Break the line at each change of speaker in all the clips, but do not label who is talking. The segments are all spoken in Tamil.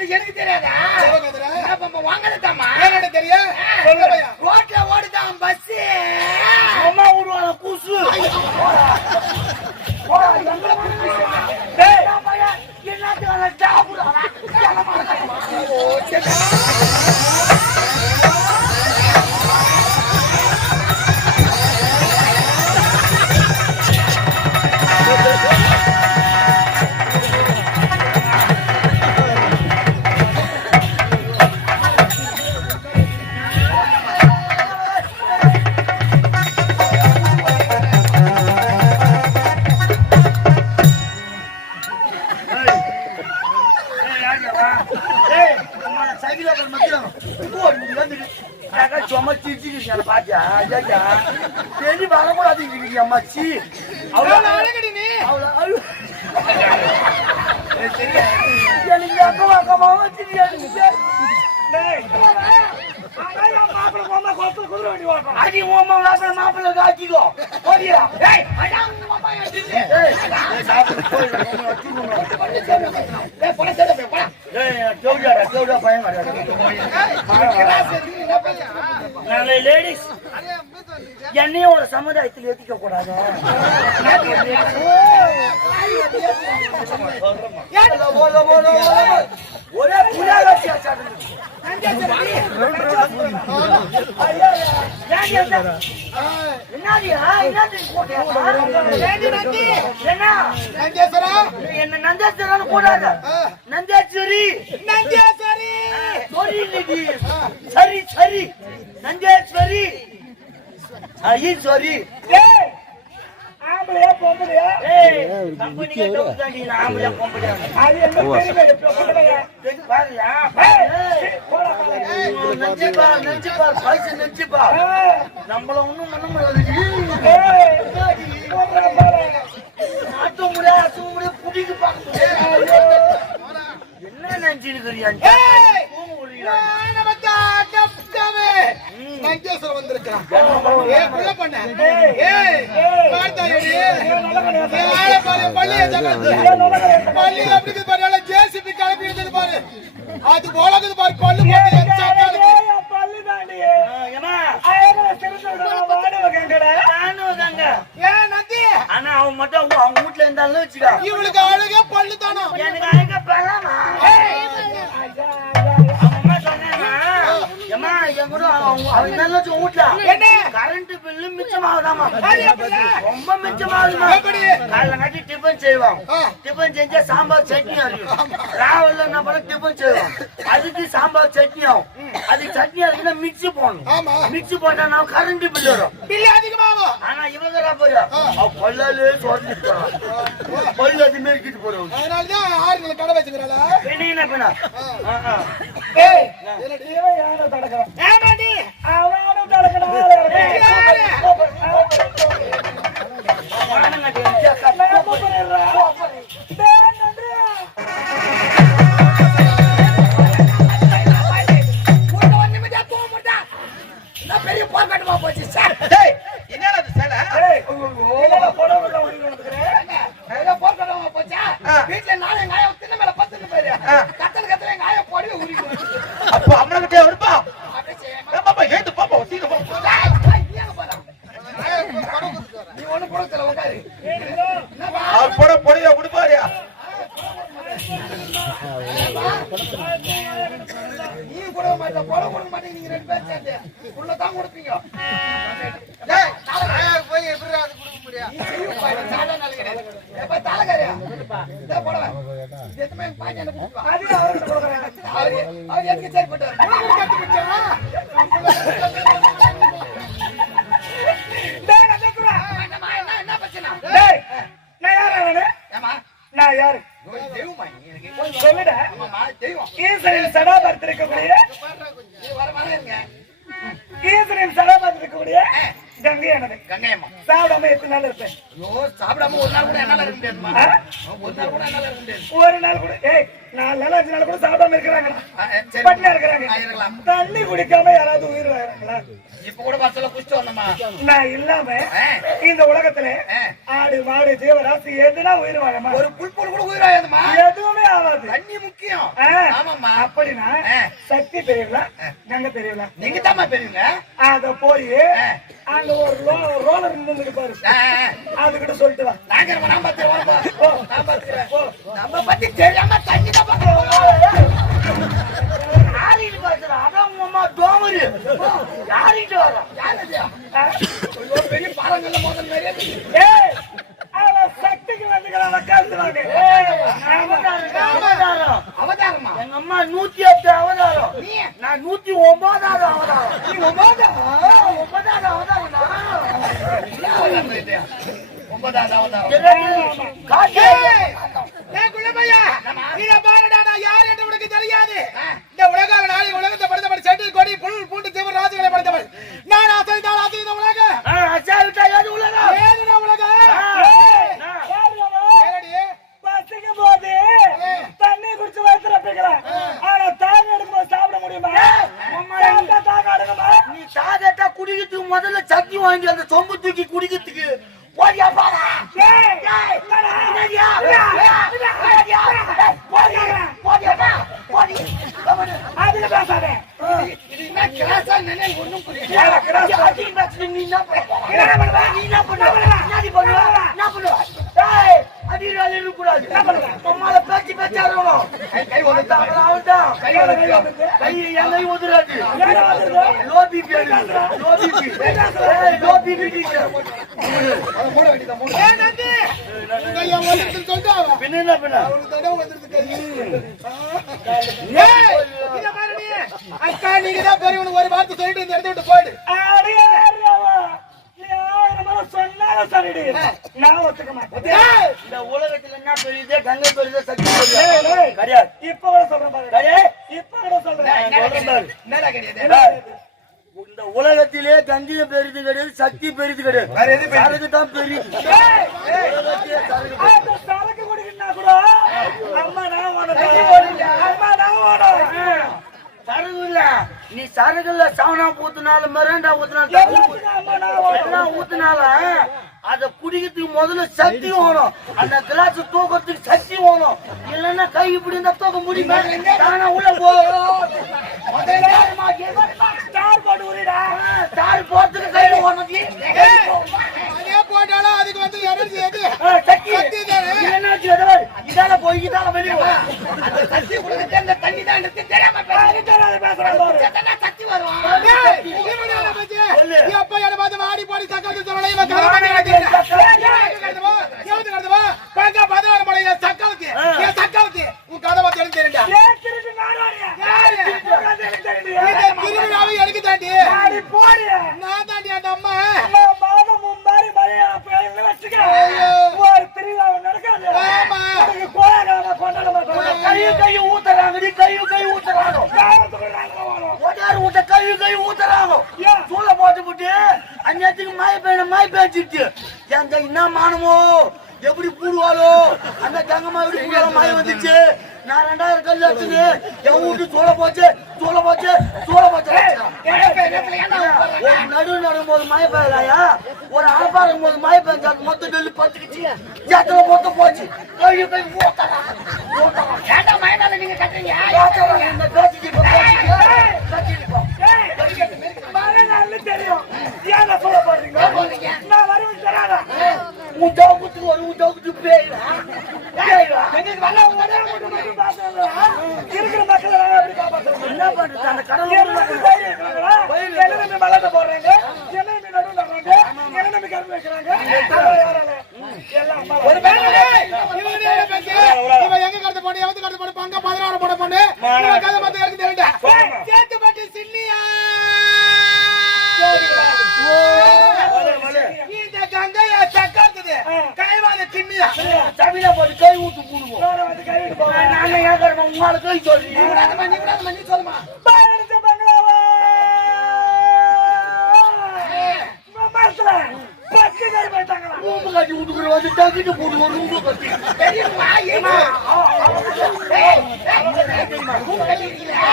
அது எனக்கு தெரியாதா?
என்னோட தெரியும்
ரோட்ல ஓடுதான் பஸ்
அம்மா விடுவாங்க கூசு.
என்னத்துக்கு சாப்பிடுறாங்க
அம்மாச்சி அவ்வளோ
அழகடி நீ.
அவ்வளோ எனக்கு அக்கமா அக்கமாவா தெரியாது அடி ஓமா மாப்பிள்ள மாப்பிள்ள காட்டிக்கோ போடியா ஏய் அடா உங்க அம்மா ஏய் ஏய் சாப்பிடு போய்
ஏய் போடா சேத போய் போடா.
ஏய் கேவுடா கேவுடா பையன் நாங்க லேடிஸ் என்னையும் ஒரு சமுதாயத்தில் ஏத்திக்க கூடாது ஒரே என்ன
நந்தேஸ்வரா
என்ன? நந்தேஸ்வரன் கூடாது? நந்தேஸ்வரி.
நந்தேஸ்வரி.
சரி சரி. நந்தேஸ்வரி. ஐ சாரி
ஆம்பளையா பொம்பளையா?
ஏய் கம்பெனி கேட்ட உதாடி நான் ஆம்பளை பொம்பளை
அது என்ன பெரிய பொம்பளையா
இது பாருயா நெஞ்சு பார் நெஞ்சு பார் பைசா நெஞ்சு பார் நம்மள ஒண்ணும் பண்ண முடியாது. ஆட்ட முடியாது அசு முடியாது புடிக்கு பாக்க என்ன நினைச்சிருக்கிறியா
புள்ள பண்ண பார்த்தாயடி ஏய் பாரு பள்ளிய ஜகத்து பள்ளி இருக்கு பாரு ஜேசிபி கிளம்பி இருந்தது பாரு அது போலக்குது பாரு பல்லு போட்டு எச்சா காலுக்கு.
ஏமா
வாடுவகங்கடா.
நானும் தாங்க
ஏன் நந்தி
ஆனா அவன் மட்டும் அவங்க- அவங்க வீட்டுல இருந்தாலும் வச்சுக்கா
இவளுக்கு அழகே பல்லு தானா
எனக்கு அழகா அவங்க கூட அவங்க
என்ன?
கரண்ட் பில்லு மிச்சமாகுதாமா? ரொம்ப மிச்சமாகுதுமா? காலைல காட்டி டிஃபன் செய்வோம்
ஆ.
டிஃபன் செஞ்சா சாம்பார் சட்னி அரையும். ராவல்ல என்ன பண்ண டிஃபன் செய்வோம் அதுக்கு சாம்பார் சட்னி ஆகும். அதுக்கு சட்னி அரைக்கணும் மிக்ஸி போடணும். மிக்ஸி போட்டா நான் கரண்ட் பில் வரும்.
பில்லு அதிகமாகும்
ஆனா இவங்க போறா அவ பல்லாலே சொல்லிட்டு பல்லு அது மேற்கிட்டு போறோம்
அதனாலதான் ஆறு நாள் கடை வச்சுக்கிறாளா?
என்ன பண்ணா?
ஏய் என்னடி இவன் யாரை தடக்குறான்
எத்தனை மணிக்கு பாய்ச்சி என்ன கொடுப்பா? அவரு அவரு எதுக்கு சரி கூட
சாப்பிடாம இருக்கிறாங்களா? இருக்கிறாங்க. தண்ணி குடிக்காம யாராவது உயிர் வாங்குறாங்களா
இப்ப கூட பஸ்ல குடிச்சு வந்தோமா?
நான் இல்லாம. இந்த உலகத்துல. ஆடு மாடு ஜீவராசி எதுனா உயிர் வாங்கமா
ஒரு புல் புல் கூட உயிராயதுமா
எதுவுமே ஆகாது
தண்ணி முக்கியம்.
ஆ.
ஆமாம்மா.
அப்படின்னா. சக்தி தெரியல கங்கை தெரியல
நீங்க தாம்மா பெரியவங்க.
அத போய். அங்க ஒரு ரோலர் நின்று பாரு. அதுகிட்ட சொல்லிட்டு வா
நாங்க நான் பாத்துக்கிறேன். நம்ம பத்தி தெரியாம தண்ணி தான் பாத்துக்கிறோம்.
யாரிட்டு அதான் தோமரு யாரிட்டு வர
யார் அது? ஐயோ, பெரிய பாறாங்கல்ல மோதல் மாதிரியே இருக்கு.
ஏய் சக்திக்கு வந்துக்கிறான் உட்காந்துவாங்க
அவதாரம்
அவதாரமா?
எங்க அம்மா நூத்தி எட்டு அவதாரம்? நான் நூத்தி ஒன்பதாவது அவதாரம்? ஒன்பதாவது அவதாரம்
என்ன அவதாரம் இது? ஒன்பதாவது அவதாரம்.
காட்டு
ஏன் குள்ளப்பையா இத பாருடா நான் யார் என்று உனக்கு தெரியாது
ஆ.
இந்த உலக நாளை உலகத்தை படுத்தப்படி செட்டில் கொடி புல் பூண்டு சிவர் ராஜுகளை படுத்தப்படி நான் அசைத்தால் அசைந்த உலக
அசாவிட்டா ஏது உலகம்
ஏதுடா உலக ஏறடி
பசிக்கும் போது தண்ணி குடிச்சு வயிற்று ரப்பிக்கலாம் ஆனா தாங்க எடுக்கும்போது சாப்பிட முடியுமா சாப்பிட்டா தாங்க எடுக்குமா
நீ சாதட்டா குடிக்கிறதுக்கு முதல்ல சக்தி வாங்கி அந்த சொம்பு தூக்கி குடிக்கிறதுக்கு போடியா பாரா
ஏய், என்னடா? அதுக்கு பேசாத
இது என்ன கிராஸா என்னன்னு எனக்கு ஒண்ணும் புரியல.
ஏடா, கிராஸ்
நீ என்ன பண்ணுவ நீ என்ன பண்ணுவ என்ன பண்ணுவ என்ன பண்ணுவ கூடாது பேச்சு
கை-
அவன்தான்
கை
கை என் கை low BP low BP low BP
மூட மூட.
நந்தி உங்க ஐயா வந்துட்டு
பின்ன என்ன
தடவை ஏய் அக்கா நீங்க தான் பெரியவனுக்கு ஒரு வார்த்தை சொல்லிட்டு இந்த இடத்த விட்டு போயிடு
சொன்னாலும் சரிடி. நான் ஒத்துக்க மாட்டேன்.
இந்த உலகத்துல என்ன பெரியதே கங்கை பெரியதே சக்தி கிடையாது
இப்ப கூட சொல்றேன் பாரு. இப்ப கூட சொல்றேன்.
என்னடா. கிடையாது?
இந்த உலகத்திலே கங்கையும் பெரிது கிடையாது சக்தி பெரிது கிடையாது? சரக்கு தான் உலகத்திலே சரக்கு
குடிக்கணும்னா கூட அம்மா நான் ஓடணும். அம்மா நான்.
சரகு இல்ல நீ சரகுல சவனா ஊத்துனாலும் மிரண்டா ஊத்துனாலும் ஊத்துனாலும் அத குடிக்கிறதுக்கு முதல்ல சக்தி வேணும். அந்த கிளாஸ் தூக்கறதுக்கு சக்தி வேணும். இல்லைன்னா கை இப்படி இருந்தா தூக்க முடியுமா? தானா உள்ள போ.
ஸ்டார் போட்டு உரிடா.
தார் போறதுக்கு கை ஓடணும்
அதே போட்டாலும் அதுக்கு வந்து எனர்ஜி எது
சக்தி
தானே.
என்னாச்சு எதவாள்? இதால போய் இதால வெளியே வா.
சக்தி கொடுத்துட்டு அந்த தண்ணி தான் எடுத்து தெரியாம பேசுறேன்.
அது தெரியாத.
எத்தனை சக்தி வரும்?
இவன் என்ன பார்த்து வாடி போடி சக்காத்து சொல்லலை, இவன் கதை பண்ணி கிடக்குறான். ஏய், ஏய், கடத்தவா, எவத்து கடத்தவா? பாக்கா பதினாறு மணி, என் சக்காலத்தி, என் சக்காலத்தி. உன் கதை பத்தி எனக்கு தெரியும்டா.
ஏன் திருட்டு நாடோடியா?
யாரு?
உட்கார்ந்து எனக்கு தெரியுது.
இந்த திருவிழாவை எனக்கு தாண்டி.
அடி போடியா.
நான் தாண்டி அந்த அம்மா.
நான் மாதம் மும்பாரி மலையாள பேருந்து வச்சுக்க. ஒரு திருவிழா நடக்காது.
ஆமா.
அதுக்கு கோலாகலமா கொண்டாட மாட்டோம்.
கையும் கையும் ஊத்துறாங்க நீ கையும் கையும் ஊத்துறாங்க
காவத்துக்கு நாங்க வரோம்.
ஒட்டாரு ஊட்ட கையும் கையும் ஊத்துறாங்க
ஏன்?
சூளை போட்டு விட்டு அந்நேரத்துக்கு மாய பேன மாய பேச்சிட்டு எங்க என்ன மானமோ எப்படி பூடுவாளோ அந்த எப்படி பூடுவாளோ மாய வந்துச்சு. நான் ரெண்டாயிரம் கல் எடுத்துன்னு என் வீட்டு சூளை போச்சு சூளை போச்சு சூளை போச்சு. ஒரு நடு நடும்போது மழை பெய்யலாயா ஒரு ஆபாரும் போது மழை பெஞ்சா மொத்த நெல்லு பத்துக்குச்சு சேத்துல மொத்தம் போச்சு. கழுவி கை ஊத்தறா ஊத்தறா
ஏன்டா மயனால நீங்க கட்டுறீங்க?
ஊத்தறா இந்த பேச்சுக்கு இப்ப பேச்சுக்கு கத்திட்டு போ.
ஏய், மழை நாள்னு தெரியும். ஏன் சொல்ல போறீங்க? நான் வருவேன் தெரியாதா?
உன் ஜவுக்குத்துக்கு ஒரு உன் ஜவுக்குத்துக்கு பேய்டா.
எங்களுக்கு பார்த்துருங்க. இருக்கிற மக்களை?
என்ன பண்றது அந்த கடவுள்
எல்லாமே தைரியம் இருக்கிறாங்களா? என்ன நம்பி மல்லாட்ட போடுறாங்க? என்ன நம்பி நடுவுல நடுறாங்க? என்ன நம்பி கரும்பு வைக்கிறாங்க? அதெல்லாம் யாரால? எல்லாம் அம்மா
ஒரு பேர் ஏய், இவன் என்ன பேச்சு? இவன் எங்க கடத்த போன, எவத்து கடத்த போன, பங்க பதினாறு போன பொண்ணு. இவன் கதை பத்தி எனக்கு தெரியும்டா. ஏய், சேத்துப்பட்டு சின்னியா. இந்த கங்கைய சக்காத்துது. கைவாத சின்னியா.
தமிழா போட்டு கை ஊத்து போடுவோம்
வேற வந்து கைவிட்டு போங்க.
நான் ஏன் உங்களை கை சொல்லி
நீ விடாதம்மா, நீ சொல்லுமா.
பயணிச்ச பங்களாவா? பக்க அஞ்சு பேர் போயிட்டாங்களா
ரூம் கட்டி விட்டுக்குற வந்து தங்கிட்டு போட்டு ஒரு ரூம் கட்டி?
ஏய், ஏய், room கட்டிக்கிறீங்களா?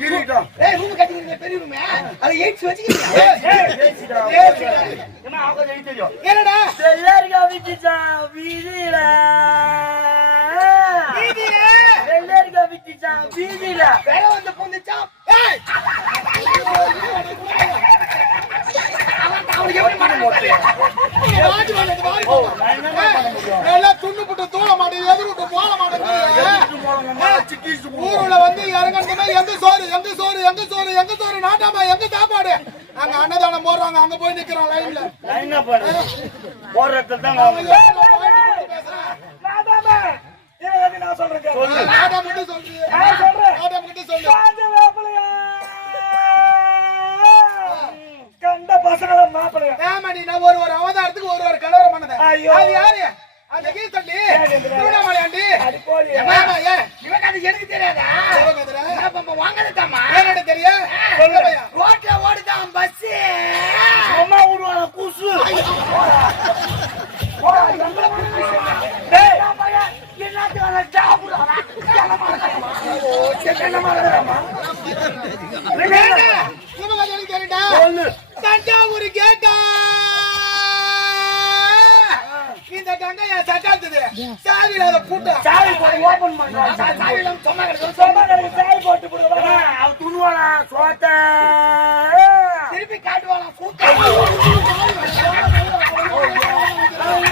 கிரீட்டம்
ஏய், room கட்டிக்கிறீங்க, பெரிய room. அதை எயிட்ஸ் வச்சுக்கிறீங்க.
ஏசிடா என்ன அவங்க எனக்கு தெரியும்
என்னடா
வெள்ளரிக்கா விட்டுச்சான் வீதியில
வீதியில?
விட்டுச்சான் வீதியில
வேற வந்து
துண்ணு புட்டு தூள மாட்டேங்குது எதிர் விட்டு போட மாட்டேங்குது ஊருல வந்து இறங்கணுமே எங்க சோறு எங்க சோறு எங்க சோறு எங்க சோறு? நாட்டாமா எங்க சாப்பாடு? அங்க அன்னதானம் போடுறாங்க அங்க போய் நிக்கிறோம் லைன்ல
போடுறதுல தான்
அவங்க ஏன் பாயிண்ட் பேசுறேன்
நாதாமே இவன் வந்து நான் சொல்றேன் கேளு.
நாட்டாம் கிட்ட சொல்றீங்க
நான் சொல்றேன்
நாட்டாம் கிட்ட சொல்லு
காஞ்ச வேப்பிலையா கண்ட பசங்கள மாப்பிளையா
ஏமா நீ நான் ஒரு ஒரு அவதாரத்துக்கு ஒரு ஒரு கலவரம் பண்ணத. அது யாரு? அந்த கீழ்த்தள்ளி திருவண்ணாமலையாண்டி?
எனக்கு தெரியாதா? வாங்கலதாம்மா?
என்னடி தெரியும்.
ரோட்ல ஓடுதான் பஸ்
அம்மா விடுவான கூசு
தஞ்சாவூர் கேட்டா இந்த கங்கையா சட்டாத்துது சாவியில அதை பூட்டா
சாவி போய் ஓபன் பண்றான்
சாவிலாம் சொன்னா
சாய் போட்டு போடுவா
அவ துணுவானா சோத்த
திருப்பி காட்டுவானா கூட்டம்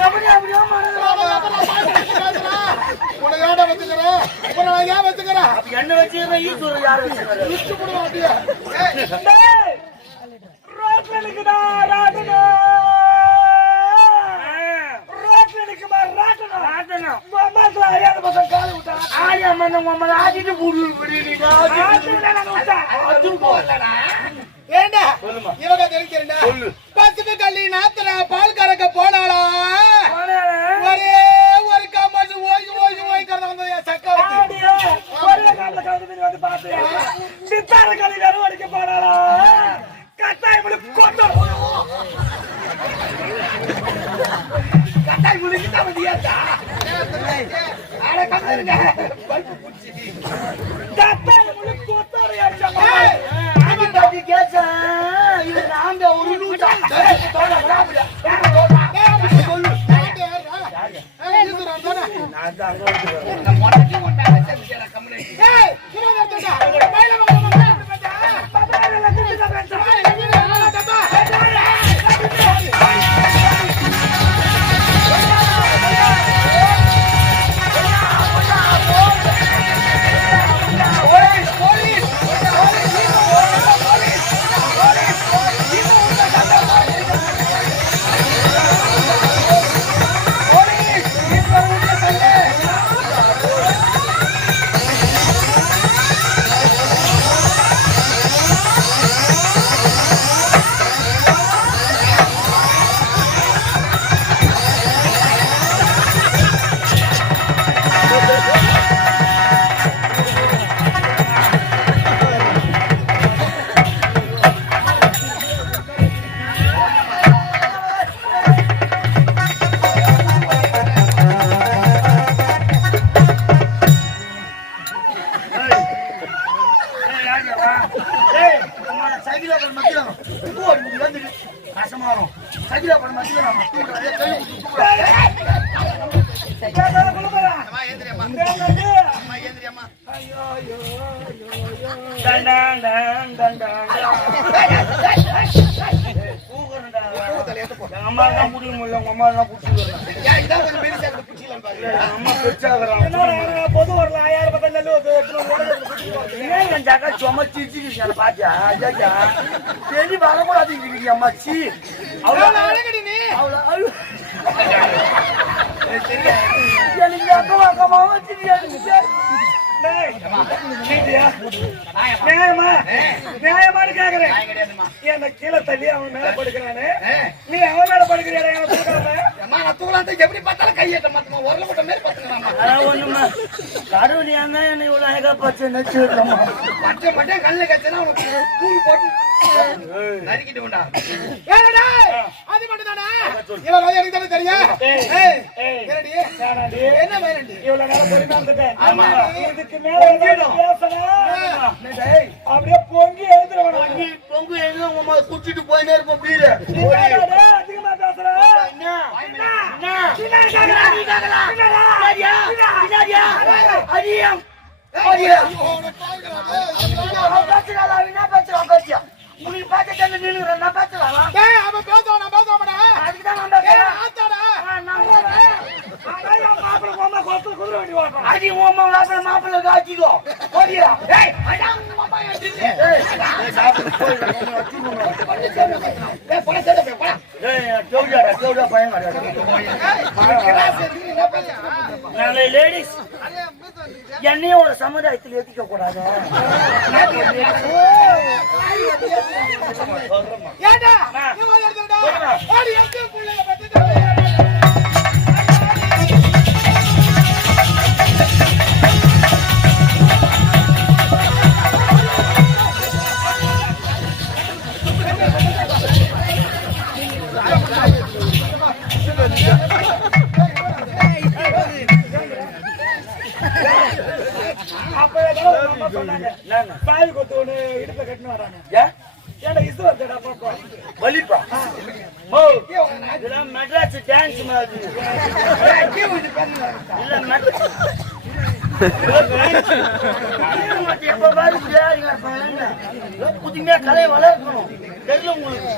எப்படி அப்படியே
உனக்கு ஏன்டா வச்சுக்கிறேன் உன்னை நான் ஏன் வச்சுக்கிறேன்
என்ன வச்சுக்கிறேன் ஈஸ்வரர் யார் வச்சுக்கிறேன்
இஷ்டு போடுவா அப்படியே ஏய்,
டேய் ரோட்ல நிக்குதா ராட்டனா. ரோட்ல நிக்குமா ராட்டனா.
ஆட்டணும்
மாமாத்துல அறியாத பசங்க காலை விட்டா?
ஆடிட்டு போடு அது
ஏண்டா? இவங்க
சொல்லு.
பசுமை நாத்தனா பால் கறக்க போனாளா ஒரே ஒரு காமாச்சு ஓய் ஓய் ஓய் கறந்து என் சக்க வச்சு
ஆடியோ ஒரே கால கவுந்து நீ வந்து பாத்தியா சித்தார கலி கருவடிக்க போறாளா கட்டாய் முடி கொண்டு
கட்டாய் முழுங்கிட்டா வந்தியாச்சா? அட கம்மிருங்க. பல்பு பூச்சி.
கட்டாய்
கேச இது நாங்க ஒரு நூற்றா நான் தான் அங்க வந்து
பொது வரல ஆயிரம் பக்கம் நெல்லு
பாத்தியா வரக்கூடாது அம்மா சி அவ்வளோ அவ்வளோ எனக்கு அக்கமா
நியாயமா? நியாயமான்னு கேக்குறேன். என்ன கீழே தள்ளி அவன் மேல படுக்கிறானே? நீ அவன் மேல படுக்கிறியா
அம்மா தூளாண்ட எப்படி பார்த்தாலும் கையேட்ட மாத்தமா உரல போட்ட மாதிரி பாத்துக்கலாமா
ஆனா ஒண்ணுமா? ஏன் தான் என்னை இவ்வளவு அழகா பச்சை நச்சு
பச்சை கல்ல கச்சனா உனக்கு தூள் போட்டு நறுக்கிட்டு உண்டா?
ஏடா அது மட்டும் தானே? இவன் வந்து எனக்கு தானே தெரியும்?
ஏய்,
ஏய்
ஏய்,
என்னடி
வேணாண்டி.
என்ன
இவ்வளவு நேரம் பொறுமையா இருந்துட்டேன்.
ஆமா.
இதுக்கு மேல பேசினா, அப்படியே பொங்கி எழுந்துருவேன் நான்.
பொங்கி உமா குடிச்சிட்டு போயினே இருப்போம் பீரு
என்னடா டேய், அதிகமா பேசுற?
என்ன
என்ன?
என்ன
பின்னாடி கேக்குறா, நீ கேக்குறா. பின்னாடா.
பின்னாடியா? பின்னாடியா? அடியம். உனக்கு பார்த்துட்டு வந்து நின்னுக்கிறேன். நான் பேசுறாளா?
டேய் அவன் பேசுவான் நான் பேசுவாமடா
அதுக்குதான் நான்
ஏய்
பேசுறேன்.
ஆத்தாடா
நான் பேசுறேன்.
அதான் என் மாப்பிள்ளை கோமா கோத்துல குதிரை வண்டி ஓட்டுறான்.
அடி உன் மாப்பிள்ளை மாப்பிள்ளை காய்ச்சிக்கோ ஓடியா
ஏய் அடா உங்க அம்மா ஏன் திட்டு?
ஏய்
ஏய் போடா சேட போய் போடா.
லேடிஸ் என்னையும் ஒரு சமுதாயத்தில் ஏத்திக்க கூடாது
ஏடா
சாவி கொத்து ஒண்ணு இடுப்புல கட்டின்னு வராங்க.
ஏன்
ஏன்டா இசு வருதுடா பாப்பா.
வலிப்பா? ஓ இதெல்லாம் மெட்ராஸ் டான்ஸ் மாதிரி. இல்ல மெட்ராஸ் எப்ப பாரு பிரியாணிங்க இருப்பாங்க. ஏதோ புதுமையா கலையை வளர்க்கணும். தெரியல உங்களுக்கு.